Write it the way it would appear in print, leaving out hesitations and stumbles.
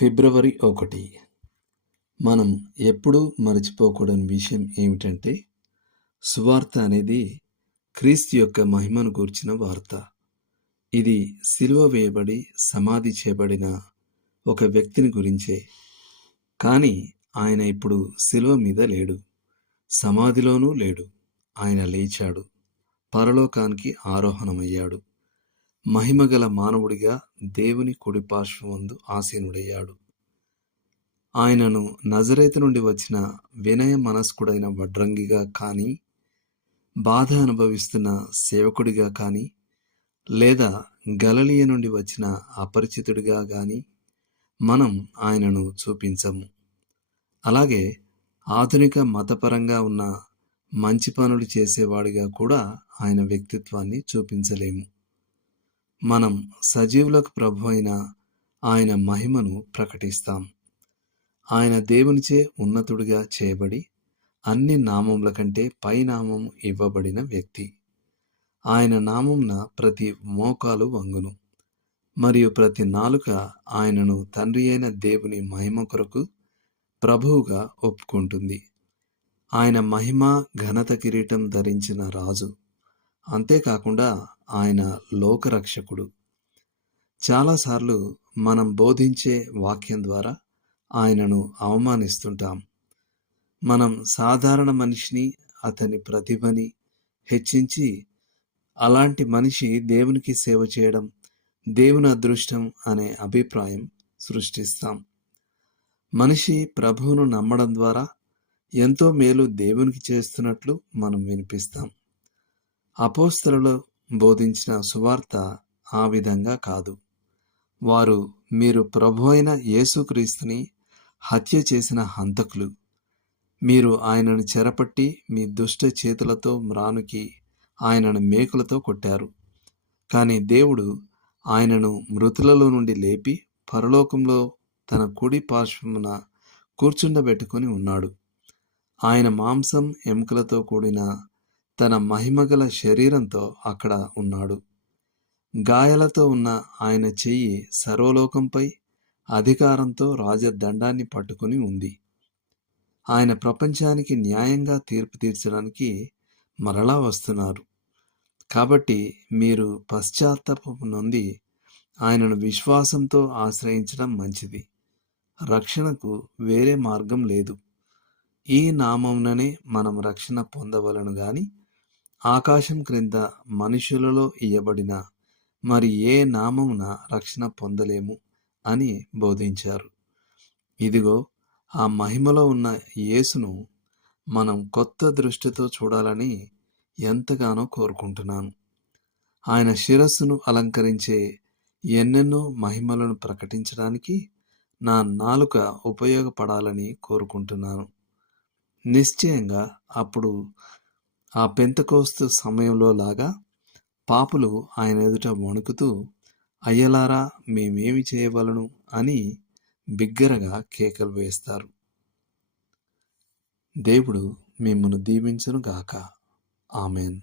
ఫిబ్రవరి 1 మనం ఎప్పుడూ మరచిపోకూడని విషయం ఏమిటంటే, సువార్త అనేది క్రీస్తు యొక్క మహిమను గూర్చిన వార్త. ఇది సిలువ వేయబడి సమాధి చేయబడిన ఒక వ్యక్తిని గురించే. కానీ ఆయన ఇప్పుడు సిలువ మీద లేడు, సమాధిలోనూ లేడు. ఆయన లేచాడు, పరలోకానికి ఆరోహణమయ్యాడు. మహిమగల మానవుడిగా దేవుని కుడిపార్శ్వమందు ఆసీనుడయ్యాడు. ఆయనను నజరేతు నుండి వచ్చిన వినయ మనస్కుడైన వడ్రంగిగా కానీ, బాధ అనుభవిస్తున్న సేవకుడిగా కానీ, లేదా గలిలయ నుండి వచ్చిన అపరిచితుడిగా కానీ మనం ఆయనను చూపించము. అలాగే ఆధునిక మతపరంగా ఉన్న మంచి పనులు చేసేవాడిగా కూడా ఆయన వ్యక్తిత్వాన్ని చూపించలేము. మనం సజీవులకు ప్రభు అయిన ఆయన మహిమను ప్రకటిస్తాం. ఆయన దేవునిచే ఉన్నతుడిగా చేయబడి అన్ని నామముల కంటే పై నామం ఇవ్వబడిన వ్యక్తి. ఆయన నామంన ప్రతి మోకాలు వంగును, మరియు ప్రతి నాలుక ఆయనను తండ్రి అయిన దేవుని మహిమ కొరకు ప్రభువుగా ఒప్పుకుంటుంది. ఆయన మహిమ ఘనత కిరీటం ధరించిన రాజు. అంతేకాకుండా ఆయన లోకరక్షకుడు. చాలాసార్లు మనం బోధించే వాక్యం ద్వారా ఆయనను అవమానిస్తుంటాం. మనం సాధారణ మనిషిని, అతని ప్రతిభని హెచ్చించి అలాంటి మనిషి దేవునికి సేవ చేయడం దేవుని అదృష్టం అనే అభిప్రాయం సృష్టిస్తాం. మనిషి ప్రభువును నమ్మడం ద్వారా ఎంతో మేలు దేవునికి చేస్తున్నట్లు మనం వినిపిస్తాం. అపోస్తలులు బోధించిన సువార్త ఆ విధంగా కాదు. వారు, మీరు ప్రభు అయిన యేసుక్రీస్తుని హత్య చేసిన హంతకులు, మీరు ఆయనను చెరపట్టి మీ దుష్ట చేతులతో మ్రానుకి ఆయనను మేకులతో కొట్టారు. కానీ దేవుడు ఆయనను మృతులలో నుండి లేపి పరలోకంలో తన కుడి పార్శ్వమున కూర్చుండబెట్టుకొని ఉన్నాడు. ఆయన మాంసం ఎముకలతో కూడిన తన మహిమగల శరీరంతో అక్కడ ఉన్నాడు. గాయాలతో ఉన్న ఆయన చెయ్యి సర్వలోకంపై అధికారంతో రాజదండాన్ని పట్టుకుని ఉంది. ఆయన ప్రపంచానికి న్యాయంగా తీర్పు తీర్చడానికి మరలా వస్తున్నారు. కాబట్టి మీరు పశ్చాత్తాపం నొంది ఆయనను విశ్వాసంతో ఆశ్రయించడం మంచిది. రక్షణకు వేరే మార్గం లేదు. ఈ నామముననే మనం రక్షణ పొందవలను గాని ఆకాశం క్రింద మనుషులలో ఇయ్యబడిన మరి ఏ నామమున రక్షణ పొందలేము అని బోధించారు. ఇదిగో, ఆ మహిమలో ఉన్న యేసును మనం కొత్త దృష్టితో చూడాలని ఎంతగానో కోరుకుంటున్నాను. ఆయన శిరస్సును అలంకరించే ఎన్నెన్నో మహిమలను ప్రకటించడానికి నా నాలుక ఉపయోగపడాలని కోరుకుంటున్నాను. నిశ్చయంగా అప్పుడు ఆ పెంతెకోస్తు సమయంలో లాగా పాపులు ఆయన ఎదుట వణుకుతూ, అయ్యలారా, మేమేమి చేయవలను అని బిగ్గరగా కేకలు వేస్తారు. దేవుడు మిమ్మును దీవించును గాక. ఆమెన్.